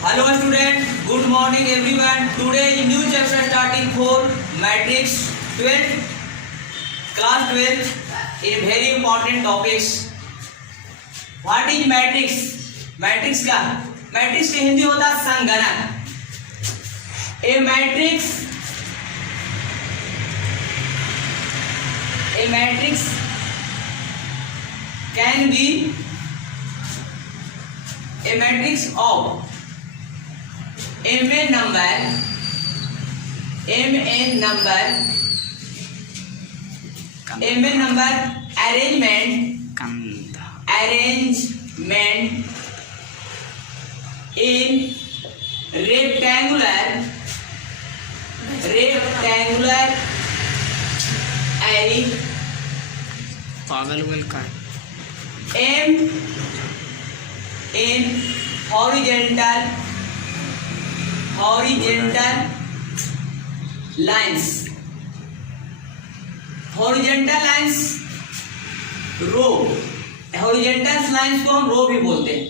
Hello student, good morning everyone. Today new chapter starting for matrix 12, class 12. A very important topics. What is matrix? Matrix का matrix की हिंदी होता है संगणक. A matrix can be a matrix of mn number arrangement in rectangular array पागल का m in horizontal lines row. horizontal lines को हम रो भी बोलते हैं.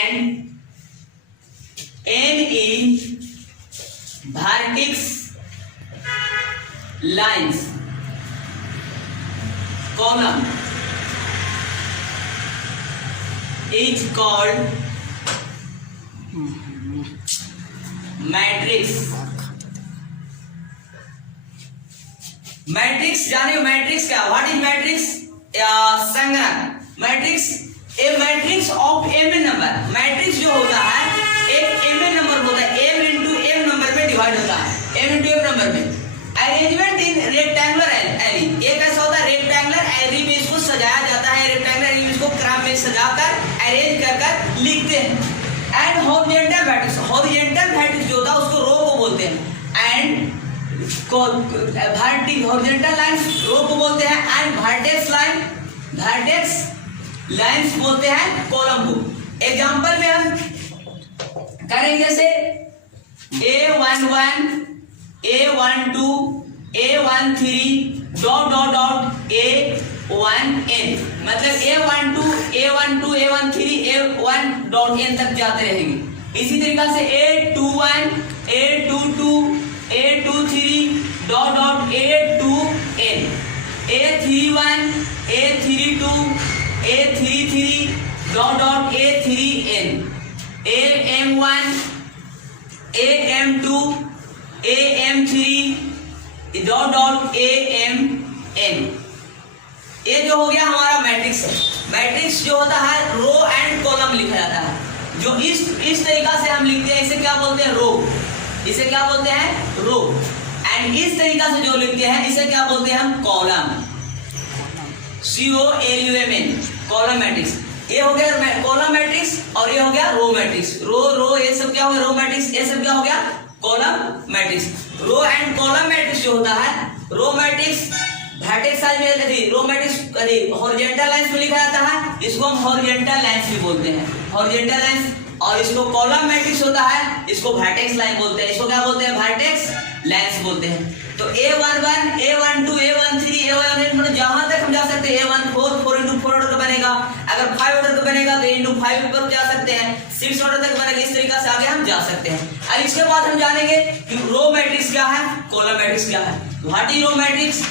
And n in vertex lines column is called matrix. Matrix जाने मैट्रिक्स क्या? What is matrix? संगणक. Matrix a matrix of m number. Matrix जो होता है एक एम नंबर होता है, एम इंटू एम नंबर में डिवाइड होता है, एम इंटू एम नंबर में. Arrangement in rectangular array. एक ऐसा होता है रेक्टेंगुलर एरे में इसको सजाया जाता है, रेक्टेंगुलर एरे में इसको क्रम में सजाकर अरेंज कर लिखते हैं. And horizontal matrix, horizontal matrix जो होता है उसको रो को बोलते हैं. एंड हॉरिजॉन्टल लाइंस रो को बोलते हैं. एंड वर्टेक्स लाइंस बोलते हैं कॉलम को. एग्जांपल में हम करेंगे जैसे A11 A12 A13 dot dot dot A1n. मतलब A12 A13 A1 dot n तक जाते रहेंगे. इसी तरीका से A21 A22 A23 dot dot A2n. A31 A32 A33 dot dot A3n. AM1 AM2 AM3 dot dot AMn. ये जो हो गया हमारा मैट्रिक्स है. मैट्रिक्स जो होता है रो एंड कॉलम लिखा जाता है. जो इस तरीका से हम लिखते हैं इसे क्या बोलते हैं? रो. इसे क्या बोलते हैं? रो. एंड इस तरीका से जो लिखते हैं इसे क्या बोलते हैं हम? कॉलम. COLUMN column matrix. ये हो गया कॉलम मैट्रिक्स और ये हो गया रो मैट्रिक्स. रो ये सब क्या हो गया? Row matrix. ये सब क्या हो गया? Column matrix. Row and column matrix जो होता है, रो मैट्रिक्स वर्टेक्स साइज में रो मैट्रिक्स हॉरिजॉन्टल लाइंस में लिखा जाता है, इसको हम हॉरिजॉन्टल लाइंस भी बोलते हैं, हॉरिजॉन्टल लाइंस. और इसको कॉलम मैट्रिक्स होता है, इसको वर्टेक्स लाइन बोलते हैं. इसको क्या बोलते हैं? वर्टेक्स लाइंस बोलते हैं. तो A11 A12 A13 A1n मतलब जहां तक हम जा सकते हैं. A14 4 into 4 ऑर्डर का बनेगा. अगर 5 ऑर्डर का बनेगा तो into 5 पर जा सकते हैं. 6 ऑर्डर तक बनेगा. इस तरीका से आगे हम जा सकते हैं. और इसके बाद हम जानेंगे कि रो मैट्रिक्स क्या है, कॉलम मैट्रिक्स क्या है. What is row matrix?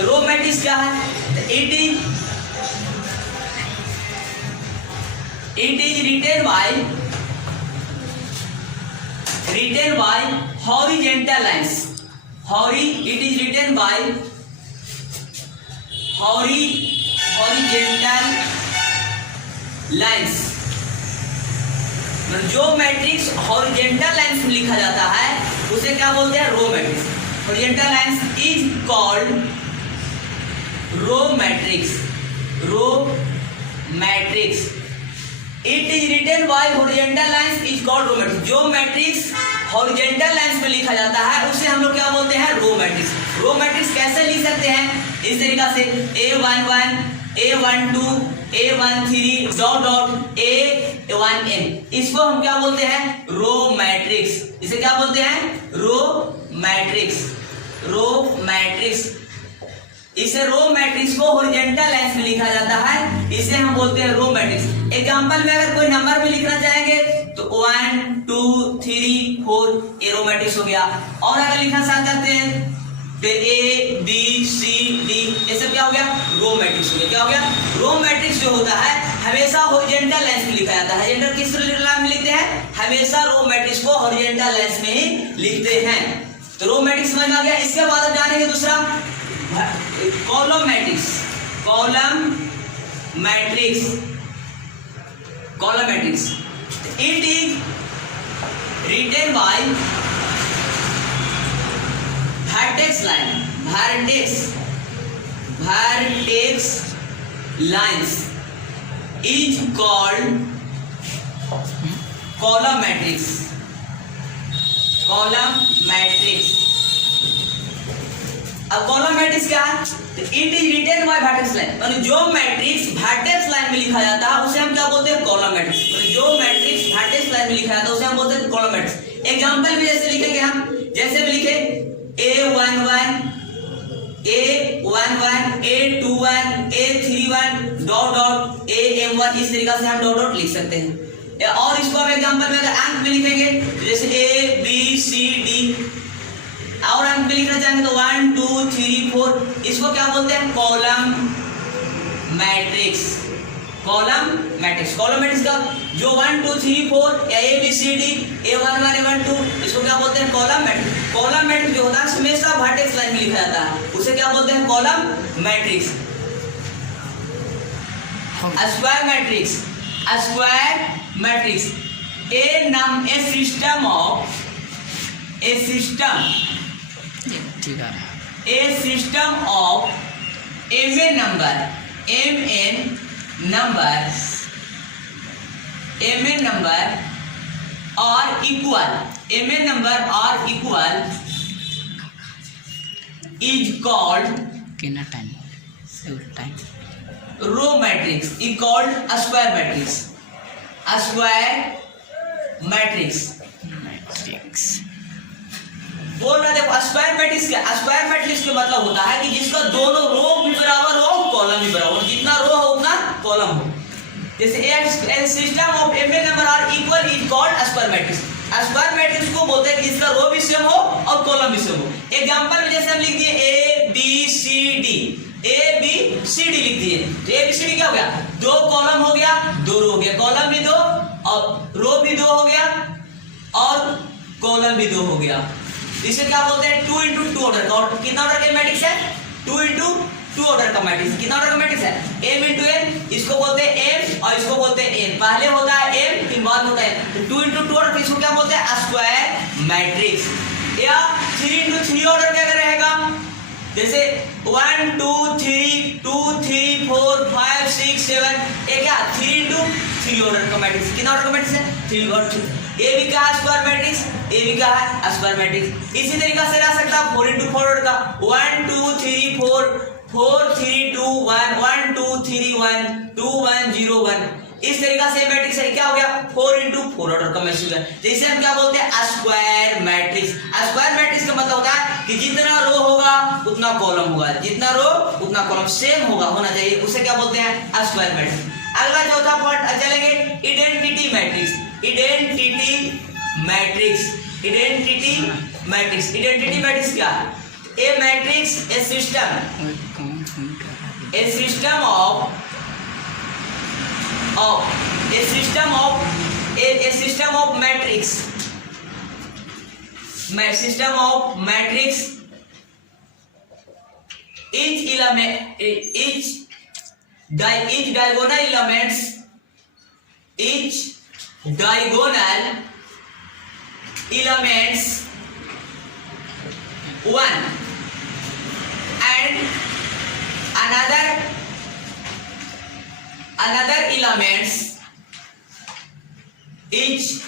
Row matrix क्या है? It is written by horizontal lines. It is written by horizontal lines. जो मैट्रिक्स हॉरिजॉन्टल लाइंस में लिखा जाता है उसे क्या बोलते हैं? Row matrix. Horizontal lines is called row matrix. It is written by horizontal lines is called row matrix. जो मैट्रिक्स हॉरिजॉन्टल लाइंस में लिखा जाता है उसे हम लोग क्या बोलते हैं? Row matrix. रो मैट्रिक्स कैसे लिख सकते हैं? इस तरीका से A11 A12 A13 dot dot A1n. इसको हम क्या बोलते हैं? Row matrix. इसे क्या बोलते हैं? Row matrix. इसे रो मैट्रिक्स को हॉरिजॉन्टल लाइंस में लिखा जाता है, इसे हम बोलते हैं रो मैट्रिक्स। एग्जांपल में अगर कोई नंबर में लिखना चाहेंगे तो 1 2 3 4 ये रो मैट्रिक्स हो गया। और अगर लिखना चाहते हैं तो A B C D ये सब क्या हो गया, रो मैट्रिक्स हो गया। क्या हो गया, रो मैट्रिक्स जो होता है हमेशा हॉरिजॉन्टल लाइंस में लिखा जाता है। हॉरिजॉन्टल किस लाइन में लिखते हैं, हमेशा रो मैट्रिक्स को हॉरिजॉन्टल लाइंस में ही लिखते हैं। तो रो मैट्रिक्स समझ में आ गया। इसके बाद आप जानेंगे दूसरा column matrix. Column matrix, column matrix it is written by vertex line, vertex lines is called column matrix, column matrix। अब कॉलम मैट्रिक्स क्या है, तो it is written by vertex line, यानी जो मैट्रिक्स वर्टेक्स लाइन में लिखा जाता है उसे हम क्या बोलते हैं, कॉलम मैट्रिक्स। यानी जो मैट्रिक्स वर्टेक्स लाइन में लिखा जाता है उसे हम बोलते हैं कॉलम मैट्रिक्स। एग्जांपल में जैसे लिखेंगे हम, जैसे में लिखे A11 A11 A21 A31 dot dot AM1, इस तरीके से हम डॉट डॉट लिख सकते हैं। और इसको हम एग्जांपल में अगर अंक में लिखेंगे तो जैसे A B C D, और अंक में लिखना चाहेंगे तो 1 2 3 4, इसको क्या बोलते हैं, column matrix. Column matrix, column matrix का जो 1 2 3 4 A B C D A11 A12 इसको क्या बोलते हैं, कॉलम मैट्रिक्स। कॉलम मैट्रिक्स जो होता है हमेशा वर्टेक्स लाइन में लिखा जाता है, उसे क्या बोलते हैं, column matrix. Square matrix, square matrix a system of mn number are equal is called row matrix, is called a square matrix, a square matrix। बोल रहा देखो स्क्वायर मैट्रिक्स क्या, स्क्वायर मैट्रिक्स का मतलब होता है कि जिसका दोनों रो भी बराबर हो, कॉलम भी बराबर, जितना रो हो उतना कॉलम हो। जैसे a system of mn number are equal is called square matrix. Square matrix को बोलते हैं कि जिसका रो भी सेम हो और कॉलम भी सेम हो। एग्जांपल में जैसे हम लिख दिए A B C D लिख दिए तो A B C D क्या हो गया, दो कॉलम हो गया, दो रो हो गया, कॉलम भी दो और रो भी दो हो गया और कॉलम भी दो हो गया। इसे क्या बोलते हैं, 2 into 2 ऑर्डर का। और कितना ऑर्डर का मैट्रिक्स है, 2 into 2 ऑर्डर का मैट्रिक्स। कितना ऑर्डर का मैट्रिक्स है, m into n, इसको बोलते हैं m और इसको बोलते हैं n। पहले होता है m फिर बाद होता है तो 2 into 2 ऑर्डर, इसको क्या बोलते हैं, स्क्वायर मैट्रिक्स। या 3 into 3 ऑर्डर का अगर रहेगा, जैसे 1 2 3 2 3 4 5 6 7, ये क्या 3 into 3 ऑर्डर का मैट्रिक्स। कितना ऑर्डर का मैट्रिक्स है, 3 और 2। ये भी क्या है, स्क्वायर मैट्रिक्स, ये भी क्या है, स्क्वायर मैट्रिक्स। इसी तरीके से रह सकता है 4 into 4 ऑर्डर का, 1 2 3 4 4 3 2 1 1 2 3 1 2 1 0 1, इस तरीके से मैट्रिक्स है। क्या हो गया, 4 into 4 ऑर्डर का मैट्रिक्स है, जिसे हम क्या बोलते हैं, स्क्वायर मैट्रिक्स। स्क्वायर मैट्रिक्स का मतलब होता है कि जितना रो होगा उतना कॉलम होगा, जितना रो उतना कॉलम सेम होना चाहिए, उसे क्या बोलते हैं, स्क्वायर मैट्रिक्स। अगला चौथा पार्ट चलेंगे आइडेंटिटी मैट्रिक्स। आइडेंटिटी मैट्रिक्स क्या है, a matrix a system of matrix each diagonal elements 1 and another elements is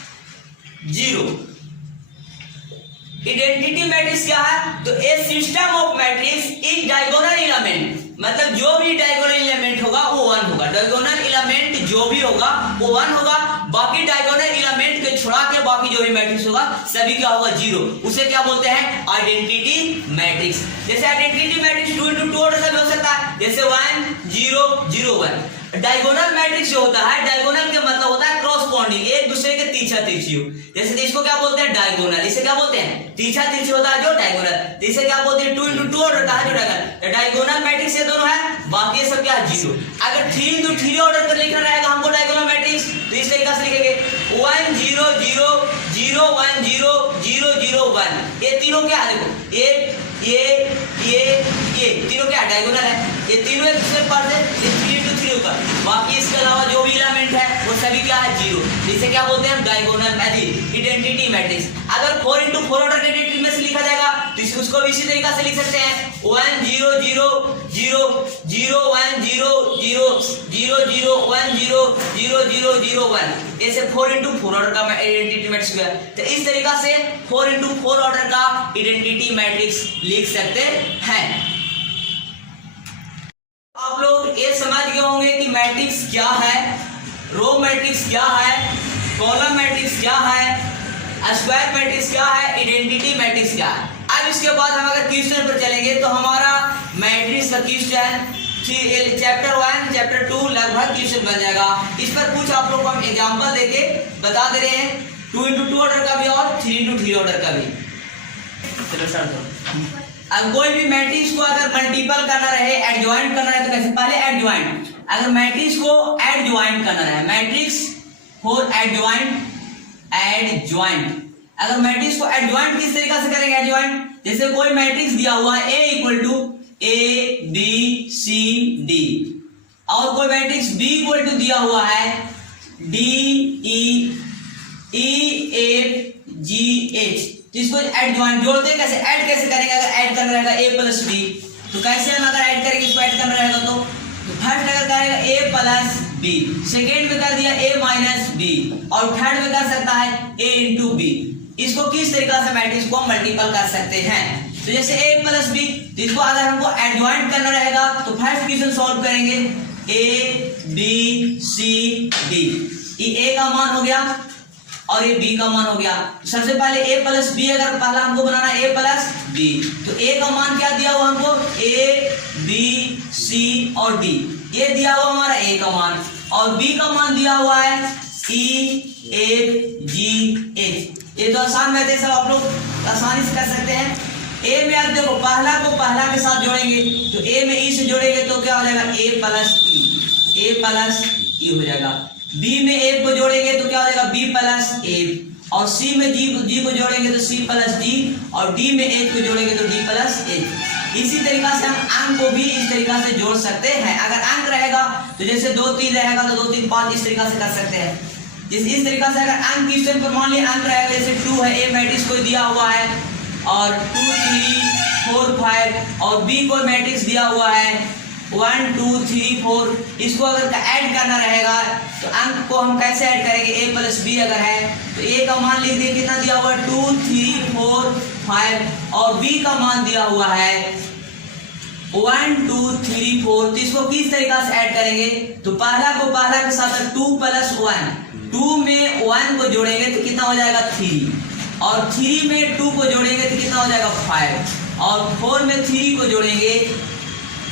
0। Identity matrix क्या है, तो a system of matrix is diagonal element, मतलब जो भी डायगोनल एलिमेंट होगा वो 1 होगा। डायगोनल एलिमेंट जो भी होगा वो 1 होगा, बाकी डायगोनल एलिमेंट के छोड़ा के बाकी जो भी मैट्रिक्स होगा सभी क्या होगा, 0। उसे क्या बोलते हैं, आइडेंटिटी मैट्रिक्स। जैसे आइडेंटिटी मैट्रिक्स 2 into 2 ऑर्डर का जैसे 1 0 0 1। डायगोनल मैट्रिक्स जो होता है, डायगोनल के मतलब होता है क्रॉसपॉन्डिंग, एक दूसरे के तीछा तिरछी हो। जैसे इसको क्या बोलते हैं, डायगोनल। इसे क्या बोलते हैं, तीछा तिरछी होता है जो डायगोनल। इसे क्या बोलते हैं, 2 into 2 ऑर्डर का है जो डायगोनल। डायगोनल मैट्रिक्स ये दोनों है, बाकी ये सब क्या है, 0। अगर 3 into 3 ऑर्डर कर लिखना रहेगा हमको डायगोनल मैट्रिक्स, तो इस तरीके से लिखेंगे 1 0 0 0 1 0 0 0 1। ये तीनों क्या है, देखो ये तीनों क्या डायगोनल है, ये तीनों एक दूसरे पर से, ये 3 into 3 ऊपर, बाकी इसके अलावा जो भी एलिमेंट है वो सभी क्या है, 0। इसे क्या बोलते हैं, डायगोनल मैट्रिक्स, आइडेंटिटी मैट्रिक्स। अगर 4 into 4 ऑर्डर के आइडेंटिटी में से लिखा जाएगा तो उसको भी इसी तरीके से लिख सकते हैं 1 0 0 0 0 1 0 0 0 0 1 0 0 0 0 1। ऐसे 4 into 4 ऑर्डर का आइडेंटिटी मैट्रिक्स हुआ। तो इस तरीका से 4 into 4 ऑर्डर का आइडेंटिटी मैट्रिक्स लिख सकते हैं। आप लोग ये समझ गए होंगे कि मैट्रिक्स क्या है, रो मैट्रिक्स क्या है, कॉलम मैट्रिक्स क्या है, स्क्वायर मैट्रिक्स क्या है, आइडेंटिटी मैट्रिक्स क्या है। अब इसके बाद हम अगर क्वेश्चन पर चलेंगे तो हमारा मैट्रिक्स का क्वेश्चन चैप्टर 1 चैप्टर 2 लगभग क्वेश्चन बन जाएगा। इस पर कुछ आप लोग को हम एग्जांपल देके बता दे रहे हैं, 2 into 2 ऑर्डर का भी और 3 into 3 ऑर्डर का भी। चलो स्टार्ट करो। अब कोई भी मैट्रिक्स को अगर मल्टीपल करना रहे, एडजॉइंट करना है, तो कैसे, पहले एडजॉइंट। अगर मैट्रिक्स को एडजॉइंट करना रहे, मैट्रिक्स फॉर एडजॉइंट, अगर मैट्रिक्स को एडजॉइंट किस तरीके से करेंगे, एडजॉइंट। जैसे कोई मैट्रिक्स दिया हुआ है A equal to A B C D, और कोई मैट्रिक्स B इक्वल टू दिया हुआ है D E E F G H, तो इसको एडजॉइंट जोड़ते हैं। कैसे ऐड कैसे करेंगे, अगर ऐड करना रहेगा A प्लस B, तो कैसे हम अगर ऐड करेंगे, इसको ऐड करना रहेगा तो फर्स्ट अगर करेगा A प्लस B, सेकेंड में कर दिया A माइनस B, और थर्ड में कर सकता है A इंटू B। इसको किस तरीके से मैट्रिक्स को मल्टीपल कर सकते हैं, तो जैसे A प्लस B, तो इसको अगर हमको एडजॉइंट करना रहेगा तो फर्स्ट क्वेश्चन सॉल्व करेंगे A B C D, ये A का मान हो गया और ये B का मान हो गया। सबसे पहले A प्लस B अगर पहला हमको बनाना है A प्लस B, तो A का मान क्या दिया हुआ हमको, A B C और D, ये दिया हुआ हमारा A का मान, और B का मान दिया हुआ है E F G H। ये तो आसान मैथ है, सब आप लोग आसानी से कर सकते हैं। A में आप देखो पहला को पहला के साथ जोड़ेंगे, तो A में E से जोड़ेंगे तो क्या हो जाएगा, A प्लस E हो जाएगा। B में A को जोड़ेंगे तो क्या हो जाएगा, B प्लस A, और C में G को जोड़ेंगे तो C प्लस D, और D में H को जोड़ेंगे तो D प्लस H। इसी तरीका से हम अंक को भी इस तरीका से जोड़ सकते हैं। अगर अंक रहेगा तो जैसे 2 3 रहेगा तो 2 3 5 इस तरीका से कर सकते हैं। इस तरीका से अगर अंक क्वेश्चन पर मान लिया अंक रहेगा, जैसे 2 है, A मैट्रिक्स कोई दिया हुआ है, और 2 3 4 5, और B को मैट्रिक्स दिया हुआ है 1 2 3 4, इसको अगर ऐड करना रहेगा तो अंक को हम कैसे ऐड करेंगे, A प्लस B अगर है तो A का मान लिख दिए, कितना दिया हुआ है 2 3 4 5, और B का मान दिया हुआ है 1 2 3 4, तो इसको किस तरीका से ऐड करेंगे, तो पहला को पहला के साथ 2 प्लस 1, 2 में 1 को जोड़ेंगे तो कितना हो जाएगा 3, और 3 में 2 को जोड़ेंगे तो कितना हो जाएगा 5, और 4 में 3 को जोड़ेंगे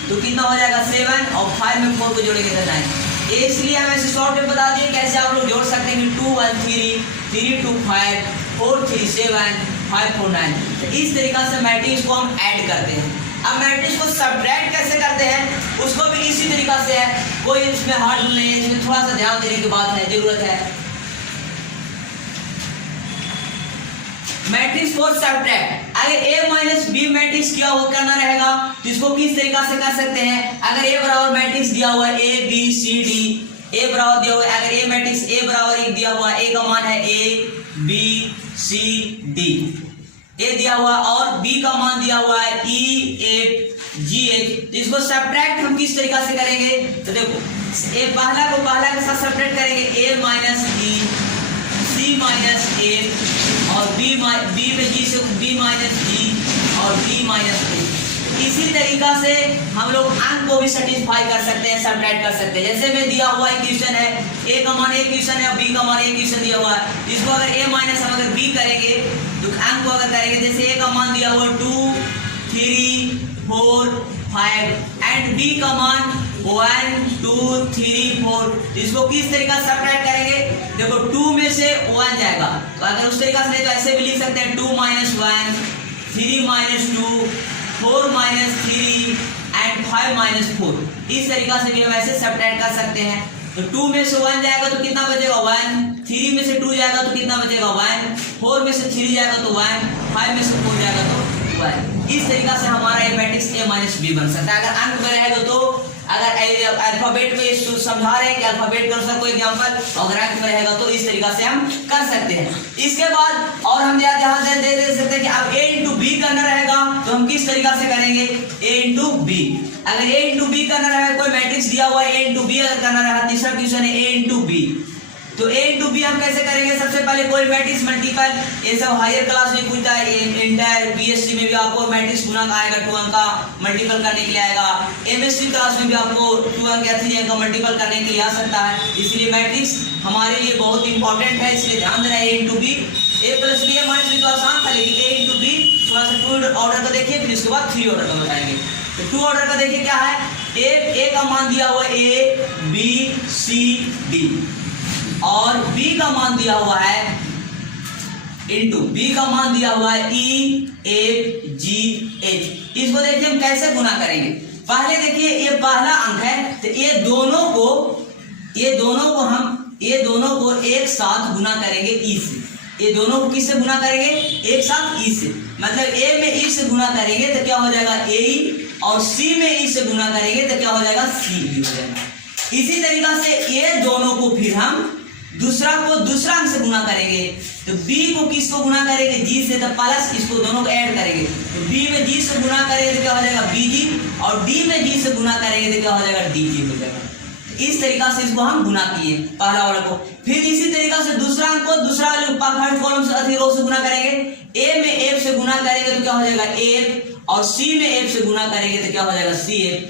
तो कितना हो जाएगा 7, और 5 में 4 को जोड़ेंगे तो 9। इसलिए हम ऐसे शॉर्ट में बता दिए कैसे आप लोग जोड़ सकते हैं, 2 1 3 3 2 5 4 3 7 5 4 9। तो इस तरीका से मैट्रिक्स को हम ऐड करते हैं। अब मैट्रिक्स को सब्ट्रैक्ट कैसे करते हैं, उसको भी इसी तरीका से है, कोई इसमें हार्ड नहीं है, इसमें थोड़ा सा ध्यान देने की बात है, जरूरत है। मैट्रिक्स फॉर सब्ट्रैक्ट, अगर A माइनस B मैट्रिक्स क्या हो करना रहेगा तो इसको किस तरीका से कर सकते हैं। अगर A बराबर मैट्रिक्स दिया हुआ है A B C D, A बराबर दिया हुआ है, अगर A मैट्रिक्स A बराबर 1 दिया हुआ है, A का मान है A B C D, A दिया हुआ, और B का मान दिया हुआ है E F G H, तो इसको सब्ट्रैक्ट हम किस तरीका से करेंगे, तो देखो A पहला को पहला के साथ सब्ट्रैक्ट करेंगे, A minus E C minus A, और B में G से B माइनस G, और B माइनस A। इसी तरीका से हम लोग अंक को भी सेटिस्फाई कर सकते हैं, सब्ट्रैक्ट कर सकते हैं। जैसे में दिया हुआ एक क्वेश्चन है, A का मान एक क्वेश्चन है और B का मान एक क्वेश्चन दिया हुआ है, इसको अगर A माइनस हम अगर B करेंगे तो अंक को अगर करेंगे, जैसे A का मान दिया हुआ 2 3 4 5 एंड बी का मान 1 2 3 4। इसको किस तरीका से सब्ट्रैक्ट करेंगे? देखो 2 में से 1 जाएगा, तो अगर उस तरीका से नहीं तो ऐसे भी लिख सकते हैं 2 - 1 3 - 2 4 - 3 एंड 5 - 4। इस तरीका से भी हम ऐसे सब्ट्रैक्ट कर सकते हैं। तो 2 में से 1 जाएगा तो कितना बचेगा 1, 3 में से 2 जाएगा तो कितना बचेगा 1, 4 में से 3 जाएगा तो 1, 5 में से 4 जाएगा तो 1। इस तरीका से हमारा ये मैट्रिक्स A - B बन सकता है। अगर अंक में रहेगा तो अगर अल्फाबेट में समझा रहे हैं कि अल्फाबेट कर सकते कोई एग्जांपल, अगर अंक में रहेगा तो इस तरीका से हम कर सकते हैं। इसके बाद और हम ध्यान दे सकते हैं कि अब A into B करना रहेगा तो हम किस तरीका से करेंगे? A into B। अगर A into B करना रहेगा, कोई मैट्रिक्स दिया हुआ है A into B अगर करना रहा, तीसरा क्वेश्चन है A into B, तो A into B हम कैसे करेंगे? सबसे पहले कोई मैट्रिक्स मल्टीपल, ये सब हायर क्लास में पूछता है, इंटर PSC में भी आपको मैट्रिक्स गुणक आएगा 2 अंक का मल्टीपल करने के लिए आएगा, MSc क्लास में भी आपको 2 अंक या 3 अंक का मल्टीपल करने के लिए आ सकता है। इसलिए मैट्रिक्स हमारे लिए बहुत इंपॉर्टेंट है, इसलिए ध्यान देना। A into B, A plus B minus B तो आसान था, लेकिन A into B थोड़ा सा 2 ऑर्डर का देखिए, फिर उसके बाद 3 ऑर्डर का बताएंगे। तो 2 ऑर्डर का देखिए क्या है? A का मान दिया हुआ A B C D और B का मान दिया हुआ है इंटू B का मान दिया हुआ है E F G H। इसको देखिए हम कैसे गुना करेंगे। पहले देखिए ये पहला अंक है, तो ये दोनों को एक साथ गुना करेंगे E से। ये दोनों को किससे गुना करेंगे? एक साथ E से। मतलब A में E से गुना करेंगे तो क्या हो जाएगा AE, और C में E से गुना करेंगे तो क्या हो जाएगा CE हो जाएगा। इसी तरीका से ये दोनों को फिर हम दूसरा अंक से गुना करेंगे, तो B को किसको गुना करेंगे? G से, तो प्लस इसको दोनों को ऐड करेंगे, तो B में G से गुना करेंगे तो क्या हो जाएगा BG, और D में G से गुना करेंगे तो क्या हो जाएगा DG हो जाएगा। इस तरीका से इसको हम गुना किए पहला वाला को। फिर इसी तरीका से दूसरा अंक को दूसरा फर्स्ट कॉलम से रो से गुना करेंगे, A में F से गुना करेंगे तो क्या हो जाएगा F, और C में F से गुना करेंगे तो क्या हो जाएगा CF।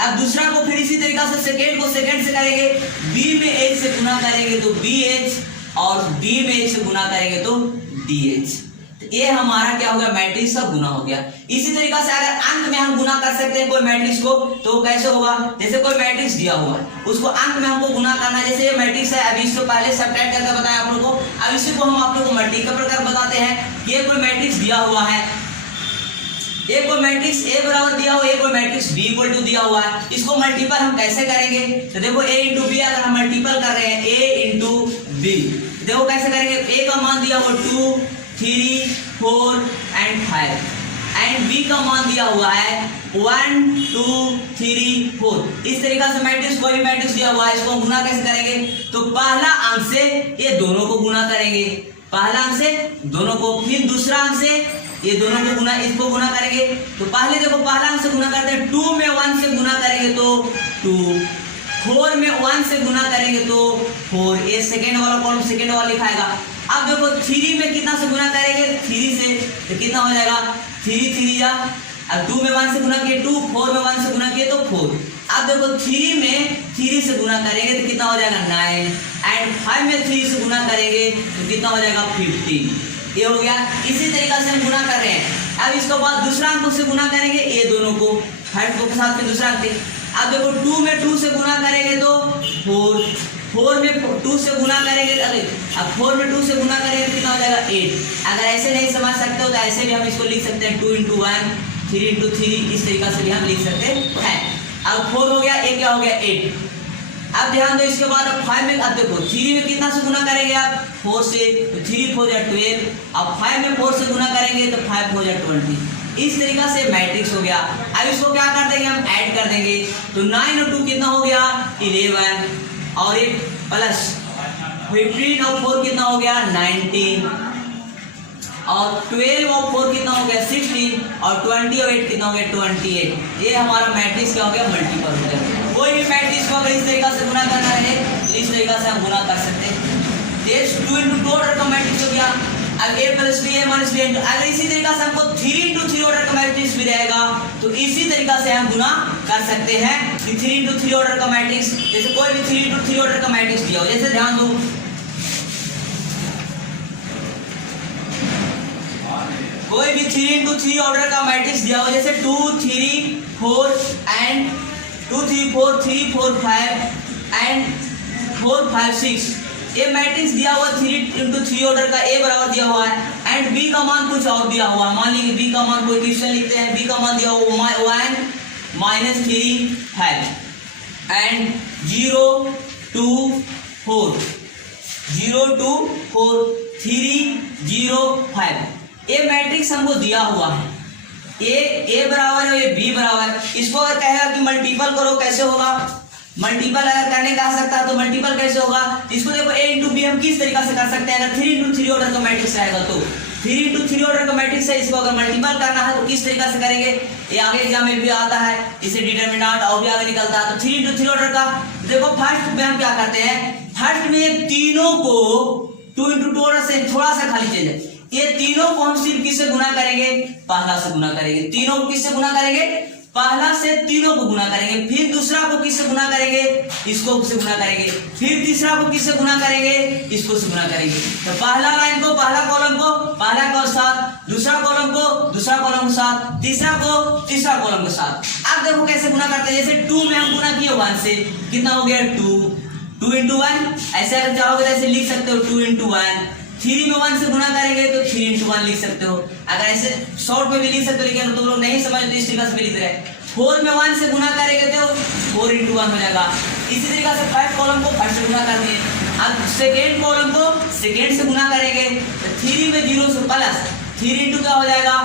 अब दूसरा को फिर इसी तरीका से सेकेंड को सेकेंड से करेंगे, B में H से गुना करेंगे तो BH, और D में H से गुना करेंगे तो DH। तो ये हमारा क्या हो गया? मैट्रिक्स का गुना हो गया। इसी तरीका से अगर अंक में हम गुना कर सकते हैं कोई मैट्रिक्स को, तो कैसे होगा? जैसे कोई मैट्रिक्स दिया हुआ है, उसको अंक में हमको गुना करना है। जैसे ये मैट्रिक्स है, अभी इसको पहले सब्ट्रैक्ट करके बताया आप लोगों को, अब इसी को हम आप लोगों को मल्टीपल कर बताते हैं कि ये कोई मैट्रिक्स दिया हुआ है, एक कोई मैट्रिक्स A बराबर दिया हुआ है, एक कोई मैट्रिक्स B इक्वल टू दिया हुआ है। इसको मल्टीपल हम कैसे करेंगे? तो देखो A इंटू B अगर हम मल्टीपल कर रहे हैं A इंटू B, देखो कैसे करेंगे? A का मान दिया हुआ 2 3 4 एंड 5 एंड B का मान दिया हुआ है 1 2 3 4। इस तरीका से मैट्रिक्स, कोई भी मैट्रिक्स दिया हुआ है, इसको हम गुना कैसे करेंगे? तो पहला अंक से ये दोनों को गुना करेंगे, पहला अंक से दोनों को, फिर दूसरा अंक से ये दोनों को गुना, इसको गुना करेंगे। तो पहले देखो पहला अंक से गुना करते हैं, 2 में 1 से गुना करेंगे तो 2, 4 में 1 से गुना करेंगे तो 4। ये सेकेंड वाला कॉलम सेकेंड वाला लिखाएगा। अब देखो 3 में कितना से गुना करेंगे? 3 से, तो कितना हो जाएगा 3 3 या, अब 2 में 1 से गुना किए 2, 4 में 1 से गुना किए तो 4। अब देखो 3 में 3 से गुना करेंगे तो कितना हो जाएगा 9, एंड 5 में 3 से गुना करेंगे तो कितना हो जाएगा 15। ये हो गया। इसी तरीका से हम गुना कर रहे हैं। अब इसके बाद दूसरा अंक से गुना करेंगे, ये दोनों को फर्स्ट को के साथ में दूसरा अंक। अब देखो 2 में 2 से गुना करेंगे तो 4, 4 में 2 से गुना करेंगे, अरे अब 4 में 2 से गुना करेंगे तो कितना हो जाएगा 8। अगर ऐसे नहीं समझ सकते हो तो ऐसे भी हम इसको लिख सकते हैं 2 into 1 3 into 3, इस तरीका से भी हम लिख सकते हैं। अब 4 हो गया, एक क्या हो गया 8। अब ध्यान दो, इसके बाद अब 5 में, अब देखो 3 में कितना से गुना करेंगे आप? 4 से, तो 3 4 या 12। अब 5 में 4 से गुना करेंगे तो 5 4 या 20। इस तरीका से मैट्रिक्स हो गया। अब इसको क्या कर देंगे? हम ऐड कर देंगे, तो 9 और 2 कितना हो गया 11, और एक प्लस 15 और 4 कितना हो गया 19, और 12 और 4 कितना हो गया 16, और 20 और 8 कितना हो गया 28। ये हमारा मैट्रिक्स क्या हो गया? मल्टीपल हो गया। कोई भी मैट्रिक्स को अगर इस तरीका से गुना करना रहे तो इस तरीका से हम गुना कर सकते हैं। 2 into 2 ऑर्डर का मैट्रिक्स हो गया। अब A plus B A minus B, अगर इसी तरीका से हमको 3 into 3 ऑर्डर का मैट्रिक्स भी रहेगा तो इसी तरीका से हम गुना कर सकते हैं कि 3 into 3 ऑर्डर का मैट्रिक्स, जैसे कोई भी 3 into 3 ऑर्डर का मैट्रिक्स दिया हो, जैसे ध्यान दो कोई भी 3 into 3 ऑर्डर का मैट्रिक्स दिया हो, जैसे 2 3 4 एंड 2 3 4 3 4 5 एंड 4 5 6। ये मैट्रिक्स दिया हुआ 3x3 ऑर्डर का ए बराबर दिया हुआ है एंड बी का मान कुछ और दिया हुआ है। मान लीजिए बी का मान कोई क्वेश्चन लिखते हैं, बी का मान दिया हुआ 1 -3 5 एंड 0 2 4 0 2 4 3 0 5। ये मैट्रिक्स हमको दिया हुआ है, ए बराबर है, ये बी बराबर। इसको अगर कहेगा कि मल्टीपल करो कैसे होगा, मल्टीपल अगर करने का आ सकता है तो मल्टीपल कैसे होगा। इसको देखो a इंटू बी हम किस तरीका से कर सकते हैं। अगर 3 इंटू 3 ऑर्डर का मैट्रिक्स आएगा तो 3 इंटू 3 ऑर्डर का मैट्रिक्स है, इसको अगर मल्टीपल करना है तो किस तरीका से करेंगे। ये आगे एग्जाम में भी आता है, इसे डिटरमिनेंट और भी आगे निकलता है। तो 3 इंटू 3 ऑर्डर का देखो फर्स्ट में हम क्या करते हैं, फर्स्ट में तीनों को 2 इंटू 2 ऑर्डर से थोड़ा सा खाली चेंज है, ये तीनों को हम सिर्फ किससे गुना करेंगे, पहला से गुना करेंगे। तीनों को किससे गुना करेंगे, पहला से तीनों को गुना करेंगे। फिर दूसरा को किससे गुना करेंगे, इसको से गुना करेंगे। फिर तीसरा को किससे गुना करेंगे, इसको से गुना करेंगे। तो पहला लाइन को, पहला कॉलम को पहला के साथ, दूसरा कॉलम को दूसरा कॉलम के साथ, तीसरा को तीसरा कॉलम के साथ। अब देखो कैसे गुना करते हैं। जैसे 2 में हम गुना किए 1 से, कितना हो गया 2 इंटू 1। ऐसे अगर चाहोगे तो ऐसे लिख सकते हो 2 इंटू 1। 3 में 1 से गुना करेंगे तो 3 इंटू 1 लिख सकते हो। अगर ऐसे शॉर्ट में भी लिख सकते हो, लेकिन तुम लोग नहीं समझ तो इस तरीके से भी लिख रहे हैं। 4 में 1 से गुना करेंगे तो 4 इंटू 1 हो जाएगा। इसी तरीके से फर्स्ट कॉलम को फर्स्ट से गुना कर दिए। अब सेकेंड कॉलम को सेकेंड से गुना करेंगे तो 3 में 0 से प्लस 3 इंटू क्या हो जाएगा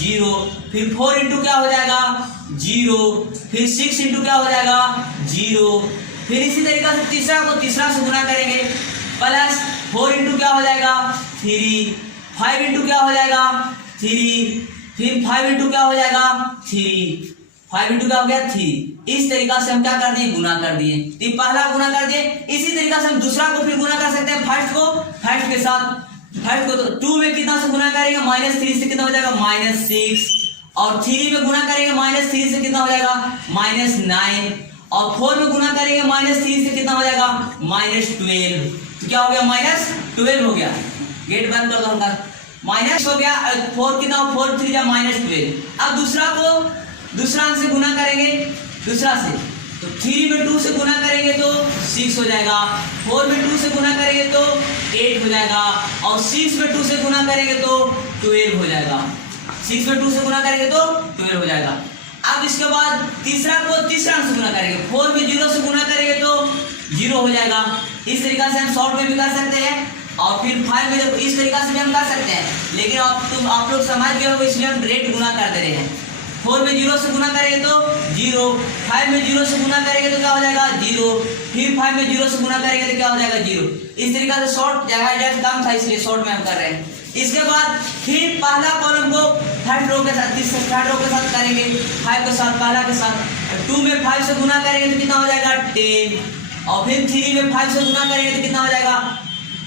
0, फिर 4 इंटू क्या हो जाएगा 0, फिर 6 इंटू क्या हो जाएगा 0। फिर इसी तरीके से तीसरा को तीसरा से गुना करेंगे प्लस 4 इंटू क्या हो जाएगा 3, 5 इंटू क्या हो जाएगा 3, फिर 5 इंटू क्या हो जाएगा 3, 5 इंटू क्या हो गया 3। इस तरीका से हम क्या कर दिए, गुना कर दिए। तो पहला गुना कर दिए। इसी तरीका से हम दूसरा को फिर गुना कर सकते हैं फर्स्ट को फर्स्ट के साथ। फर्स्ट को तो 2 में कितना से गुना करेंगे -3 से, कितना हो जाएगा -6। और 3 में गुना करेंगे -3 से, कितना हो जाएगा -9। और 4 में गुना करेंगे -3 से, कितना हो जाएगा -12। तो क्या हो गया -12 हो गया। गेट बंद कर दो हमका। माइनस हो गया 4, कितना 4 3 या -12। अब दूसरा को दूसरा से गुना करेंगे दूसरा से, तो 3 में 2 से गुना करेंगे तो 6 हो जाएगा। 4 में 2 से गुना करेंगे तो 8 हो जाएगा। और 6 में 2 से गुना करेंगे तो 12 हो जाएगा। 6 में 2 से गुना करेंगे तो 12 हो जाएगा। अब इसके बाद तीसरा को तीसरा से गुना करेंगे। 4 में 0 से गुना करेंगे तो 0 हो जाएगा। इस तरीका से हम शॉर्ट में भी कर सकते हैं। और फिर 5 में देखो इस तरीका से भी हम कर सकते हैं, लेकिन आप लोग समझ गए हो इसलिए हम डायरेक्ट गुना कर दे रहे हैं। 4 में 0 से गुना करेंगे तो 0, 5 में 0 से गुना करेंगे तो क्या हो जाएगा 0, फिर 5 में 0 से गुना करेंगे तो क्या हो जाएगा 0। इस तरीका से शॉर्ट जगह कम था इसलिए शॉर्ट में हम कर रहे हैं। इसके बाद फिर पहला कॉलम को थर्ड रो के साथ थर्ड रो के साथ करेंगे 5 के साथ, पहला के साथ। 2 में 5 से गुना करेंगे तो कितना हो जाएगा 10। और फिर 3 में 5 से गुना करेंगे तो कितना हो जाएगा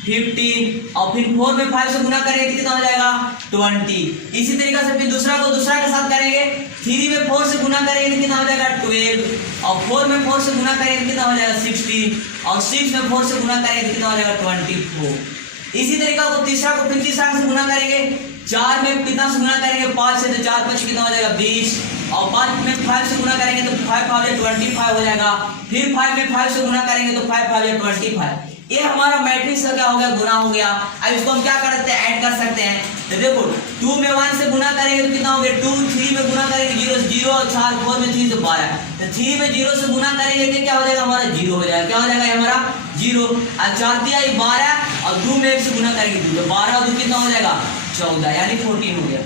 15। और फिर 4 में 5 से गुना करेंगे तो कितना हो जाएगा 20। इसी तरीके से फिर दूसरा को दूसरा के साथ करेंगे। 3 में 4 से गुना करेंगे तो कितना हो जाएगा 12। और 4 में 4 से गुना करेंगे तो कितना हो जाएगा 16। और 6 में 4 से गुना करेंगे तो कितना हो जाएगा 24। इसी तरीका को तीसरा को फिर तीसरा से गुना करेंगे। 4 में कितना से गुना करेंगे 5 से, तो 4 5 कितना हो जाएगा 20। और 5 में 5 से गुना करेंगे तो 5 5 25 हो जाएगा। फिर 5 में 5 से गुना करेंगे तो 5 5 25। ये हमारा मैट्रिक्स का क्या हो गया, गुना हो गया। अब इसको हम क्या कर सकते हैं, ऐड कर सकते हैं। तो देखो 2 में 1 से गुना करेंगे तो कितना हो गया 2, 3 में गुना करेंगे 0 0 और 4, 4 में 3 तो 12। तो 3 में 0 से गुना करेंगे तो क्या हो जाएगा हमारा 0 हो जाएगा। क्या हो जाएगा हमारा 0। और 4 दिया 12 और 2 में 1 से गुना करेंगे 2, तो 12 और 2 कितना हो जाएगा 14, यानी 14 हो गया।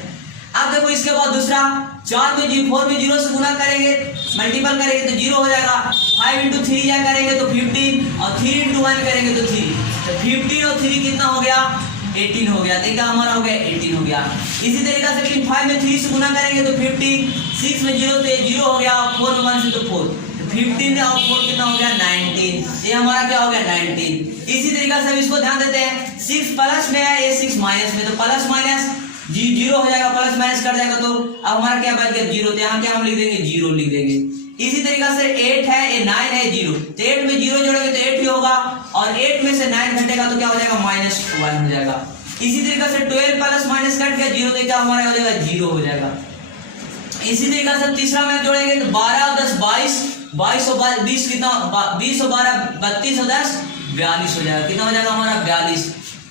अब देखो इसके बाद दूसरा 4 में 4 में 0 से गुना करेंगे, मल्टीपल करेंगे तो 0 हो जाएगा। 5 इंटू 3 या करेंगे तो 15 और 3 इंटू 1 करेंगे तो 3, तो 15 और 3 कितना हो गया 18 हो गया। देखा हमारा हो गया 18 हो गया। इसी तरीके से फिर 5 में 3 से गुना करेंगे तो 15, 6 में 0 तो 0 हो गया, 4 में 1 से तो 4, तो 15 और 4 कितना हो गया 19। ये हमारा क्या हो गया 19। इसी तरीके से इसको ध्यान देते हैं, 6 प्लस में है, ये 6 माइनस में, तो प्लस माइनस 0 हो जाएगा, प्लस माइनस कर जाएगा तो अब हमारा क्या बच गया 0। तो यहाँ क्या हम लिख देंगे 0 लिख देंगे। इसी तरीके से 8 है, ये 9 है 0, तो 8 में 0 जोड़ेंगे तो 8 ही होगा। और 8 में से 9 घटेगा तो क्या हो जाएगा -1 हो जाएगा। इसी तरीके से 12 प्लस माइनस कट गया 0, तो क्या हमारा हो जाएगा 0 हो जाएगा। इसी तरीके से तीसरा में जोड़ेंगे तो 12 और 10 22, 22 और 20 कितना, 20 और 12 32 और 10 42 हो जाएगा। कितना हो जाएगा हमारा 42।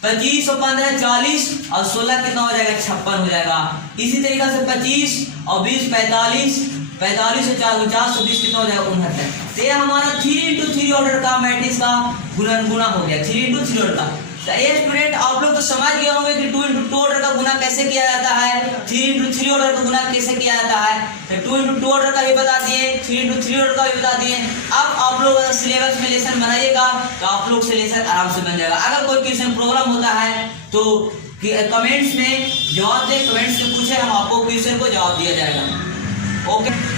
25 और 15 40 और 16 कितना हो जाएगा 56 हो जाएगा। इसी तरीके से 25 और 20 45, 45 और 4 49 और 20 कितना हो जाएगा 69। तो ये हमारा 3 into 3 ऑर्डर का मैट्रिक्स का गुणा हो गया, 3 into 3 ऑर्डर का। तो ये स्टूडेंट आप लोग तो समझ गए होंगे कि 2 into 2 ऑर्डर का गुना कैसे किया जाता है, 3 into 3 ऑर्डर का गुना कैसे किया जाता है। तो 2 into 2 ऑर्डर का भी बता दिए, 3 into 3 ऑर्डर का भी बता दिए। अब आप लोग अगर सिलेबस में लेसन बनाइएगा तो आप लोग से लेसन आराम से बन जाएगा। अगर कोई क्वेश्चन प्रॉब्लम होता है तो कमेंट्स में जवाब दें, कमेंट्स में पूछे, हम आपको क्वेश्चन को जवाब दिया जाएगा। ओके।